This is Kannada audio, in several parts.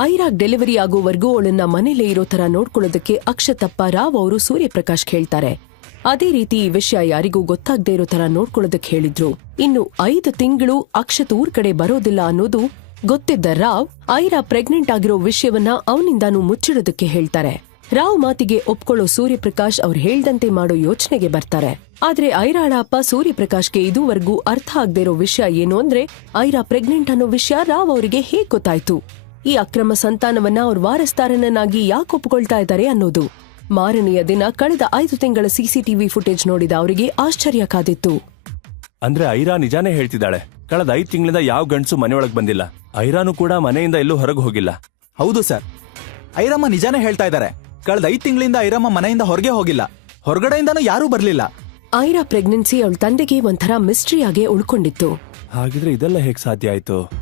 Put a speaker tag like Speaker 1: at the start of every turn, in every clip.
Speaker 1: ಐರಾಗ್ ಡೆಲಿವರಿ ಆಗೋವರೆಗೂ ಅವಳನ್ನ ಮನೆಯಲ್ಲೇ ಇರೋ ತರ ನೋಡ್ಕೊಳ್ಳೋದಕ್ಕೆ ಅಕ್ಷತಪ್ಪ ರಾವ್ ಅವರು ಸೂರ್ಯಪ್ರಕಾಶ್ ಹೇಳ್ತಾರೆ ಅದೇ ರೀತಿ ಈ ವಿಷಯ ಯಾರಿಗೂ ಗೊತ್ತಾಗದೇ ಇರೋ ತರ ನೋಡ್ಕೊಳ್ಳೋದಕ್ಕೆ ಹೇಳಿದ್ರು. ಇನ್ನು ಐದು ತಿಂಗಳು ಅಕ್ಷತ್ ಊರ್ ಕಡೆ ಬರೋದಿಲ್ಲ ಅನ್ನೋದು ಗೊತ್ತಿದ್ದ ರಾವ್, ಐರಾ ಪ್ರೆಗ್ನೆಂಟ್ ಆಗಿರೋ ವಿಷಯವನ್ನ ಅವನಿಂದಾನು ಮುಚ್ಚಿಡೋದಕ್ಕೆ ಹೇಳ್ತಾರೆ. ರಾವ್ ಮಾತಿಗೆ ಒಪ್ಕೊಳ್ಳೋ ಸೂರ್ಯಪ್ರಕಾಶ್ ಅವ್ರು ಹೇಳ್ದಂತೆ ಮಾಡೋ ಯೋಚನೆಗೆ ಬರ್ತಾರೆ. ಆದ್ರೆ ಐರಾಳ ಅಪ್ಪ ಸೂರ್ಯಪ್ರಕಾಶ್ಗೆ ಇದುವರೆಗೂ ಅರ್ಥ ಆಗದೇ ಇರೋ ವಿಷಯ ಏನು ಅಂದ್ರೆ, ಐರಾ ಪ್ರೆಗ್ನೆಂಟ್ ಅನ್ನೋ ವಿಷಯ ರಾವ್ ಅವರಿಗೆ ಹೇಗ್ ಗೊತ್ತಾಯ್ತು? ಈ ಅಕ್ರಮ ಸಂತಾನವನ್ನ ಅವ್ರ ವಾರಸ್ತಾರನನ್ನಾಗಿ ಯಾಕೆ ಒಪ್ಪಿಕೊಳ್ತಾ ಇದ್ದಾರೆ ಅನ್ನೋದು. ಮಾರನೆಯ ದಿನ ಕಳೆದ ಐದು ತಿಂಗಳ ಸಿಸಿಟಿವಿ ಫುಟೇಜ್ ನೋಡಿದ ಅವರಿಗೆ ಆಶ್ಚರ್ಯ ಕಾದಿತ್ತು.
Speaker 2: ಅಂದ್ರೆ ಐರಾ ನಿಜಾನೇ ಹೇಳ್ತಿದ್ದಾಳೆ. ಕಳೆದ ಐದು ತಿಂಗಳಿಂದ ಯಾವ ಗಂಡಸು ಮನೆಯೊಳಗೆ ಬಂದಿಲ್ಲ. ಐರಾನು ಕೂಡ ಮನೆಯಿಂದ ಎಲ್ಲೂ ಹೊರಗೆ ಹೋಗಿಲ್ಲ.
Speaker 3: ಹೌದು ಸರ್. ಐರಮ್ಮ ನಿಜಾನೇ ಹೇಳ್ತಾ ಇದ್ದಾರೆ ಕಳೆದ ಐದು ತಿಂಗಳಿಂದ ಐರಮ್ಮ ಮನೆಯಿಂದ ಹೊರಗೆ ಹೋಗಿಲ್ಲ. ಹೊರಗಡೆಯಿಂದನೂ ಯಾರೂ ಬರ್ಲಿಲ್ಲ.
Speaker 1: ಐರಾ ಪ್ರೆಗ್ನೆನ್ಸಿ ಅವಳ ತಂದೆಗೆ ಒಂಥರ ಮಿಸ್ಟ್ರಿಯಾಗೆ ಉಳ್ಕೊಂಡಿತ್ತು.
Speaker 2: ಹಾಗಿದ್ರೆ ಇದೆಲ್ಲ ಹೇಗ್ ಸಾಧ್ಯ ಆಯ್ತು?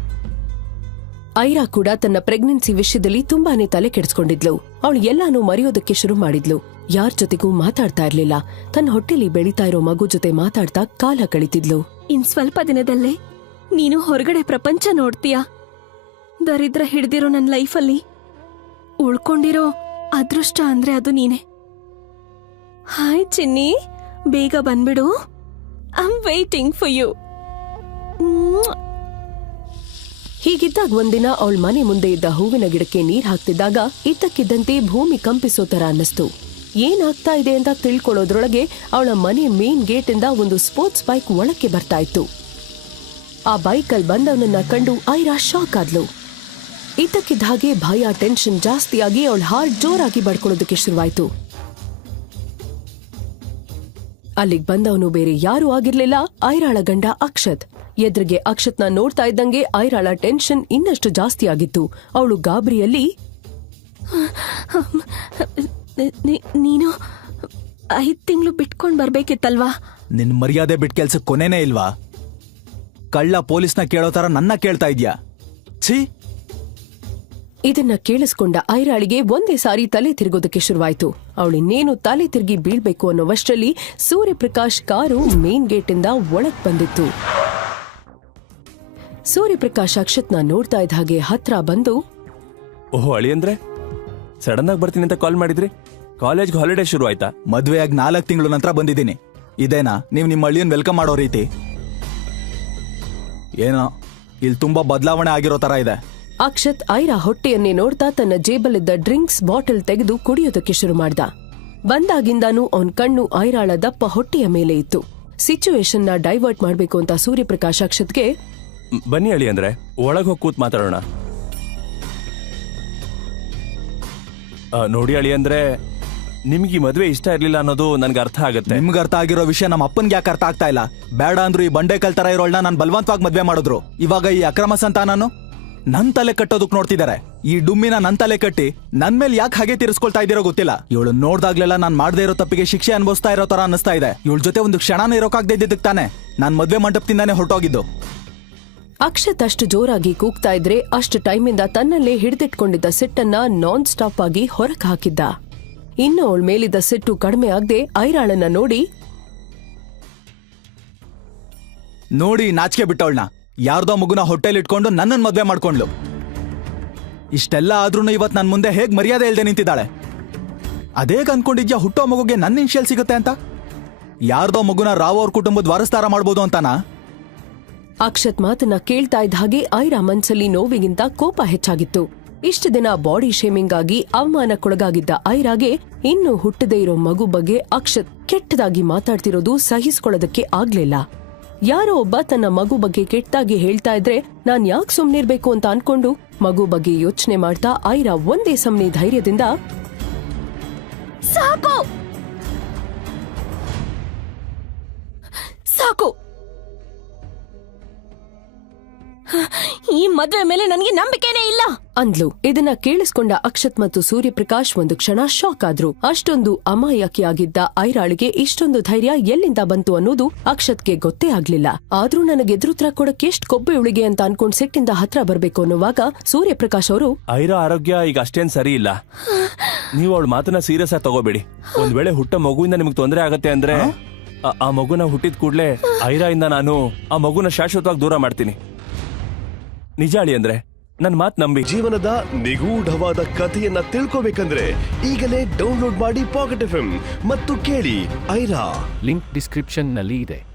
Speaker 1: ಐರಾ ಕೂಡ ತನ್ನ ಪ್ರೆಗ್ನೆನ್ಸಿ ವಿಷಯದಲ್ಲಿ ತುಂಬಾನೇ ತಲೆ ಕೆಡಿಸ್ಕೊಂಡಿದ್ಲು. ಅವಳು ಎಲ್ಲಾನು ಮರೆಯೋದಕ್ಕೆ ಶುರು ಮಾಡಿದ್ಲು. ಯಾರ್ ಜೊತೆಗೂ ಮಾತಾಡ್ತಾ ಇರ್ಲಿಲ್ಲ. ತನ್ನ ಹೊಟ್ಟೆಲಿ ಬೆಳೀತಾ ಇರೋ ಮಗು ಜೊತೆ ಮಾತಾಡ್ತಾ ಕಾಲ ಕಳಿತಿದ್ಲು.
Speaker 4: ಇನ್ ಸ್ವಲ್ಪ ದಿನದಲ್ಲೇ ನೀನು ಹೊರಗಡೆ ಪ್ರಪಂಚ ನೋಡ್ತೀಯ? ದರಿದ್ರ ಹಿಡ್ದಿರೋ ನನ್ನ ಲೈಫಲ್ಲಿ ಉಳ್ಕೊಂಡಿರೋ ಅದೃಷ್ಟ ಅಂದ್ರೆ ಅದು ನೀನೆ. ಹಾಯ್ ಚಿನ್ನಿ, ಬೇಗ ಬಂದ್ಬಿಡು. I am waiting for you
Speaker 1: ಹೀಗಿದ್ದಾಗ ಒಂದಿನ ಅವಳ ಮನೆ ಮುಂದೆ ಇದ್ದ ಹೂವಿನ ಗಿಡಕ್ಕೆ ನೀರ್ ಹಾಕ್ತಿದ್ದಾಗ ಇದ್ದಕ್ಕಿದ್ದಂತೆ ಭೂಮಿ ಕಂಪಿಸೋ ತರ ಅನ್ನಿಸ್ತು. ಏನಾಗ್ತಾ ಇದೆ ಅಂತ ತಿಳ್ಕೊಳ್ಳೋದ್ರೊಳಗೆ ಅವಳ ಮನೆ ಮೇನ್ ಗೇಟ್ ಇಂದ ಒಂದು ಸ್ಪೋರ್ಟ್ಸ್ ಬೈಕ್ ಒಳಕ್ಕೆ ಬರ್ತಾ ಇತ್ತು. ಆ ಬೈಕಲ್ ಬಂದವನನ್ನ ಕಂಡು ಐರಾ ಶಾಕ್ ಆದ್ಲು. ಇದ್ದಕ್ಕಿದ್ದ ಹಾಗೆ ಭಯ, ಟೆನ್ಷನ್ ಜಾಸ್ತಿಯಾಗಿ ಅವಳ ಹಾರ್ಟ್ ಜೋರಾಗಿ ಬಡ್ಕೊಳ್ಳೋದಕ್ಕೆ ಶುರುವಾಯ್ತು. ಅಲ್ಲಿಗ್ ಬಂದವನು ಬೇರೆ ಯಾರೂ ಆಗಿರ್ಲಿಲ್ಲ. ಐರಾಳ ಗಂಡ ಅಕ್ಷತ್. ಎದುರಿಗೆ ಅಕ್ಷತ್ನ ನೋಡ್ತಾ ಇದ್ದಂಗೆ ಐರಾಳ ಟೆನ್ಷನ್ ಇನ್ನಷ್ಟು ಜಾಸ್ತಿ ಆಗಿತ್ತು. ಅವಳು ಗಾಬರಿಯಲ್ಲಿ
Speaker 4: ನೀನು ಐದ್ ತಿಂಗಳು ಬಿಟ್ಕೊಂಡ್ ಬರ್ಬೇಕಿತ್ತಲ್ವಾ?
Speaker 3: ನಿನ್ ಮರ್ಯಾದೆ ಬಿಟ್ ಕೆಲ್ಸಕ್ ಕೊನೆನೇ ಇಲ್ವಾ? ಕಳ್ಳ ಪೊಲೀಸ್ನ ಕೇಳೋ ತರ ನನ್ನ ಕೇಳ್ತಾ ಇದ್ಯಾ? ಛೀ!
Speaker 1: ಇದನ್ನ ಕೇಳಿಸ್ಕೊಂಡ ಐರಾಳಿಗೆ ಒಂದೇ ಸಾರಿ ತಲೆ ತಿರುಗೋದಕ್ಕೆ ಶುರುವಾಯ್ತು. ಅವಳಿನ್ನೇನು ತಲೆ ತಿರುಗಿ ಬೀಳ್ಬೇಕು ಅನ್ನೋವಷ್ಟರಲ್ಲಿ ಸೂರ್ಯಪ್ರಕಾಶ್ ಕಾರು ಮೇನ್ ಗೇಟ್ ಇಂದ ಒಳಗ್ ಬಂದಿತ್ತು. ಸೂರ್ಯಪ್ರಕಾಶ್ ಅಕ್ಷತ್ನ ನೋಡ್ತಾ ಇದ್ದ ಹಾಗೆ ಹತ್ರ ಬಂದು
Speaker 2: ಓಹೋ ಅಳಿ ಅಂದ್ರೆ? ಸಡನ್ ಆಗಿ ಬರ್ತೀನಿ ಅಂತ ಕಾಲ್ ಮಾಡಿದ್ರಿ? ಕಾಲೇಜ್ಗೆ ಹಾಲಿಡೇ ಶುರು ಆಯ್ತಾ?
Speaker 3: ಮದ್ವೆಯಾಗಿ ನಾಲ್ಕು ತಿಂಗಳ ನಂತರ ಬಂದಿದ್ದೀನಿ. ಇದೇನಾ ನೀವು ನಿಮ್ಮ ಅಳಿಯನ್ ವೆಲ್ಕಮ್ ಮಾಡೋ ರೀತಿ? ಏನೋ ಇಲ್ಲಿ ತುಂಬಾ ಬದಲಾವಣೆ ಆಗಿರೋ ತರ ಇದೆ.
Speaker 1: ಅಕ್ಷತ್ ಐರಾ ಹೊಟ್ಟೆಯನ್ನೇ ನೋಡ್ತಾ ತನ್ನ ಜೇಬಲ್ಲಿದ್ದ ಡ್ರಿಂಕ್ಸ್ ಬಾಟಲ್ ತೆಗೆದು ಕುಡಿಯೋದಕ್ಕೆ ಶುರು ಮಾಡ್ದ. ಬಂದಾಗಿಂದಾನು ಅವನ್ ಕಣ್ಣು ಐರಾಳ ದಪ್ಪ ಹೊಟ್ಟೆಯ ಮೇಲೆ ಇತ್ತು. ಸಿಚುವೇಶನ್ನ ಡೈವರ್ಟ್ ಮಾಡ್ಬೇಕು ಅಂತ ಸೂರ್ಯಪ್ರಕಾಶ್ ಅಕ್ಷತ್ಗೆ
Speaker 2: ಬನ್ನಿ ಅಳಿ ಅಂದ್ರೆ ಒಳಗೆ ಹೋಗಿ ಕೂತ್ ಮಾತಾಡೋಣ. ಆ, ನೋಡಿ ಅಳಿ ಅಂದ್ರೆ ನಿಮ್ಗೆ ಈ ಮದ್ವೆ ಇಷ್ಟ ಇರ್ಲಿಲ್ಲ ಅನ್ನೋದು ನನ್ಗೆ ಅರ್ಥ ಆಗುತ್ತೆ.
Speaker 3: ನಿಮ್ಗೆ ಅರ್ಥ ಆಗಿರೋ ವಿಷಯ ನಮ್ಮ ಅಪ್ಪನ್ಗೆ ಯಾಕೆ ಅರ್ಥ ಆಗ್ತಾ ಇಲ್ಲ? ಬೇಡ ಅಂದ್ರು ಈ ಬಂಡೆಕಲ್ ತರ ಇರೋಳ್ನ ನಾನು ಬಲವಂತವಾಗಿ ಮದ್ವೆ ಮಾಡಿದ್ರು. ಇವಾಗ ಈ ಅಕ್ರಮ ಸಂತಾನನು? ನನ್ ತಲೆ ಕಟ್ಟೋದಕ್ ನೋಡ್ತಿದ್ದಾರೆ ಈ ಡುಮ್ಮಿನ ನನ್ ತಲೆ ಕಟ್ಟಿ ನನ್ ಮೇಲೆ ಯಾಕೆ ಹಾಗೆ ತೀರಿಸ್ಕೊಳ್ತಾ ಇದ್ದೀರೋ ಗೊತ್ತಿಲ್ಲ. ಇವಳು ನೋಡ್ದಾಗ್ಲೆಲ್ಲ ನಾನ್ ಮಾಡದೇ ಇರೋ ತಪ್ಪಿಗೆ ಶಿಕ್ಷೆ ಅನುಭವಿಸ್ತಾ ಇರೋ ತರ ಅನಿಸ್ತಾ ಇದೆ. ಇವಳ ಜೊತೆ ಒಂದು ಕ್ಷಣನೂ ಇರೋಕಾಗ್ದೇ ಇದ್ದಿದ್ದಕ್ಕೆ ತಾನೆ ನಾನ್ ಮದ್ವೆ ಮಂಟಪದಿಂದಾನೇ ಹೊರಟೋಗಿದ್ದು.
Speaker 1: ಅಕ್ಷತ್ ಅಷ್ಟು ಜೋರಾಗಿ ಕೂಗ್ತಾ ಇದ್ರೆ ಅಷ್ಟು ಟೈಮಿಂದ ತನ್ನಲ್ಲೇ ಹಿಡಿದಿಟ್ಕೊಂಡಿದ್ದ ಸಿಟ್ಟನ್ನ ನಾನ್ ಸ್ಟಾಪ್ ಆಗಿ ಹೊರಕ್ ಹಾಕಿದ್ದ. ಇನ್ನು ಅವಳ ಮೇಲಿದ್ದ ಸಿಟ್ಟು ಕಡಿಮೆ ಆಗದೆ ಐರಾಳನ್ನ ನೋಡಿ
Speaker 3: ನೋಡಿ ನಾಚಿಕೆ ಬಿಟ್ಟವಳ್ನ. ಯಾರ್ದೋ ಮಗುನ ಹೊಟ್ಟೆಲಿ ಇಟ್ಕೊಂಡು ನನ್ನನ್ ಮದ್ವೆ ಮಾಡ್ಕೊಂಡ್ಲು ಇಷ್ಟೆಲ್ಲ ಆದ್ರೂ ಇವತ್ ನನ್ ಮುಂದೆ ಹೇಗ್ ಮರ್ಯಾದೆ ಇಲ್ದೆ ನಿಂತಿದ್ದಾಳೆ? ಅದೇಗ್ ಅನ್ಕೊಂಡಿದ್ಯಾ ಹುಟ್ಟೋ ಮಗುಗೆ ನನ್ನ ಇನ್ಶಿಯಲ್ ಸಿಗುತ್ತೆ ಅಂತ? ಯಾರ್ದೋ ಮಗುನ ರಾವ್ ಅವ್ರ ಕುಟುಂಬದ ವಾರಸ್ತಾರ ಮಾಡ್ಬೋದು ಅಂತಾನಾ?
Speaker 1: ಅಕ್ಷತ್ ಮಾತನ್ನ ಕೇಳ್ತಾ ಇದ್ದ ಹಾಗೆ ಐರಾ ಮನ್ಸಲ್ಲಿ ನೋವಿಗಿಂತ ಕೋಪ ಹೆಚ್ಚಾಗಿತ್ತು. ಇಷ್ಟು ದಿನ ಬಾಡಿ ಶೇಮಿಂಗ್ ಆಗಿ ಅವಮಾನಕ್ಕೊಳಗಾಗಿದ್ದ ಐರಾಗೆ ಇನ್ನು ಹುಟ್ಟದೇ ಇರೋ ಮಗು ಬಗ್ಗೆ ಅಕ್ಷತ್ ಕೆಟ್ಟದಾಗಿ ಮಾತಾಡ್ತಿರೋದು ಸಹಿಸ್ಕೊಳ್ಳೋದಕ್ಕೆ ಆಗ್ಲಿಲ್ಲ. ಯಾರೋ ಒಬ್ಬ ತನ್ನ ಮಗು ಬಗ್ಗೆ ಕೆಟ್ಟಾಗಿ ಹೇಳ್ತಾ ಇದ್ರೆ ನಾನ್ ಯಾಕೆ ಸುಮ್ನಿರ್ಬೇಕು ಅಂತ ಅನ್ಕೊಂಡು ಮಗು ಬಗ್ಗೆ ಯೋಚನೆ ಮಾಡ್ತಾ ಐರಾ ಒಂದೇ ಸಮನೆ ಧೈರ್ಯದಿಂದ
Speaker 4: ಈ ಮದುವೆ ಮೇಲೆ ನನಗೆ ನಂಬಿಕೆನೇ ಇಲ್ಲ.
Speaker 1: ಅಂದ್ಲು. ಇದನ್ನ ಕೇಳಿಸ್ಕೊಂಡ ಅಕ್ಷತ್ ಮತ್ತು ಸೂರ್ಯಪ್ರಕಾಶ್ ಒಂದು ಕ್ಷಣ ಶಾಕ್ ಆದ್ರು. ಅಷ್ಟೊಂದು ಅಮಾಯಕಿಯಾಗಿದ್ದ ಐರಾಳಿಗೆ ಇಷ್ಟೊಂದು ಧೈರ್ಯ ಎಲ್ಲಿಂದ ಬಂತು ಅನ್ನೋದು ಅಕ್ಷತ್ಗೆ ಗೊತ್ತೇ ಆಗ್ಲಿಲ್ಲ. ಆದ್ರೂ ನನಗೆ ಎದುರುತ್ರ ಕೊಡಕ್ಕೆ ಎಷ್ಟ್ ಕೊಬ್ಬೆ ಉಳಿಗೆ ಅಂತ ಅನ್ಕೊಂಡ್ ಸಿಟ್ಟಿಂದ ಹತ್ರ ಬರ್ಬೇಕು ಅನ್ನುವಾಗ ಸೂರ್ಯಪ್ರಕಾಶ್ ಅವರು
Speaker 2: ಐರಾ ಆರೋಗ್ಯ ಈಗ ಅಷ್ಟೇನ್ ಸರಿ ಇಲ್ಲ. ನೀವು ಅವಳ ಮಾತನ್ನ ಸೀರಿಯಸ್ ಆಗಿ ತಗೋಬೇಡಿ. ಒಂದ್ ವೇಳೆ ಹುಟ್ಟ ಮಗುವಿಂದ ನಿಮ್ಗೆ ತೊಂದರೆ ಆಗತ್ತೆ ಅಂದ್ರೆ ಆ- ಆ ಮಗುನ ಹುಟ್ಟಿದ ಕೂಡ್ಲೆ ಐರಾ ಇಂದ ನಾನು ಆ ಮಗುನ ಶಾಶ್ವತವಾಗಿ ದೂರ ಮಾಡ್ತೀನಿ. ನಿಜ ಅಳಿ ಅಂದ್ರೆ ನನ್ನ ಮಾತ್ ನಂಬಿ.
Speaker 5: ಜೀವನದ ನಿಗೂಢವಾದ ಕಥೆಯನ್ನ ತಿಳ್ಕೋಬೇಕಂದ್ರೆ ಈಗಲೇ ಡೌನ್ಲೋಡ್ ಮಾಡಿ ಪಾಕೆಟ್ ಎಫ್ ಮತ್ತು ಕೇಳಿ ಐರಾ.
Speaker 6: ಲಿಂಕ್ ಡಿಸ್ಕ್ರಿಪ್ಷನ್ನಲ್ಲಿ ಇದೆ.